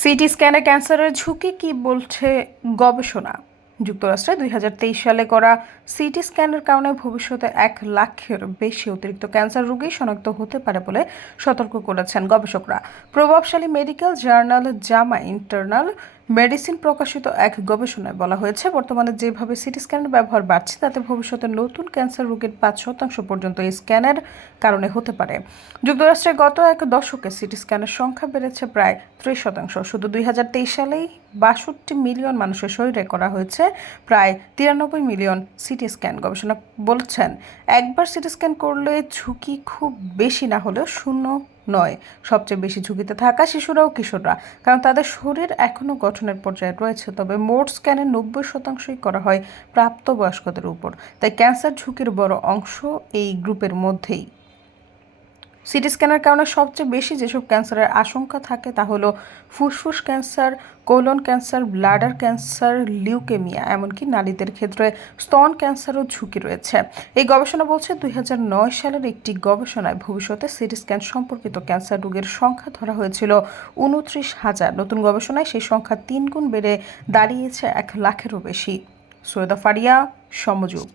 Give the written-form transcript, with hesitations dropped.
City স্ক্যানে ক্যান্সারের ঝুঁকি কি বলছে গবেষণা? যুক্তরাষ্ট্রে 2023 সালে করা সিটি স্ক্যানের কারণে ভবিষ্যতে 1 লাখের বেশি অতিরিক্ত ক্যান্সার রোগী শনাক্ত হতে পারে বলে সতর্ক করেছেন গবেষকরা। প্রভাবশালী মেডিকেল জার্নাল জামা ইন্টারনাল মেডিসিন প্রকাশিত এক গবেষণায় বলা হয়েছে, বর্তমানে যেভাবে সিটি স্ক্যানের ব্যবহার বাড়ছে তাতে ভবিষ্যতে নতুন ক্যান্সার রোগীর 5% পর্যন্ত এই স্ক্যানের কারণে হতে পারে। যুক্তরাষ্ট্রে গত এক দশকে সিটি স্ক্যানের সংখ্যা বেড়েছে প্রায় 30%। শুধু 2023 সালেই 62 মিলিয়ন মানুষের শরীরে করা হয়েছে প্রায় 93 মিলিয়ন সিটি স্ক্যান। গবেষণা বলছেন, একবার সিটি স্ক্যান করলে ঝুঁকি খুব বেশি না হলেও শূন্য নয়। সবচেয়ে বেশি ঝুঁকিতে থাকা শিশুরা ও কিশোররা, কারণ তাদের শরীর এখনও গঠনের পর্যায়ে রয়েছে। তবে মোট স্ক্যানের 90%ই করা হয় প্রাপ্তবয়স্কদের উপর, তাই ক্যান্সার ঝুঁকির বড় অংশ এই গ্রুপের মধ্যেই। সিটি স্ক্যানের কারণে সবচেয়ে বেশি যেসব ক্যান্সারের আশঙ্কা থাকে তা হলো ফুসফুস cancer, colon cancer, bladder cancer, leukaemia, এমনকি নারীদের ক্ষেত্রে স্তন ক্যান্সারও ঝুঁকি রয়েছে। এই গবেষণা বলছে, 2009 সালের একটি গবেষণায় ভবিষ্যতে সিটি স্ক্যান সম্পর্কিত ক্যান্সার রোগের সংখ্যা ধরা হয়েছিল 29,000। নতুন গবেষণায় সেই সংখ্যা 3 গুণ বেড়ে দাঁড়িয়েছে 1 লাখেরও বেশি। সৈয়দা ফারিয়া, সমযোগ।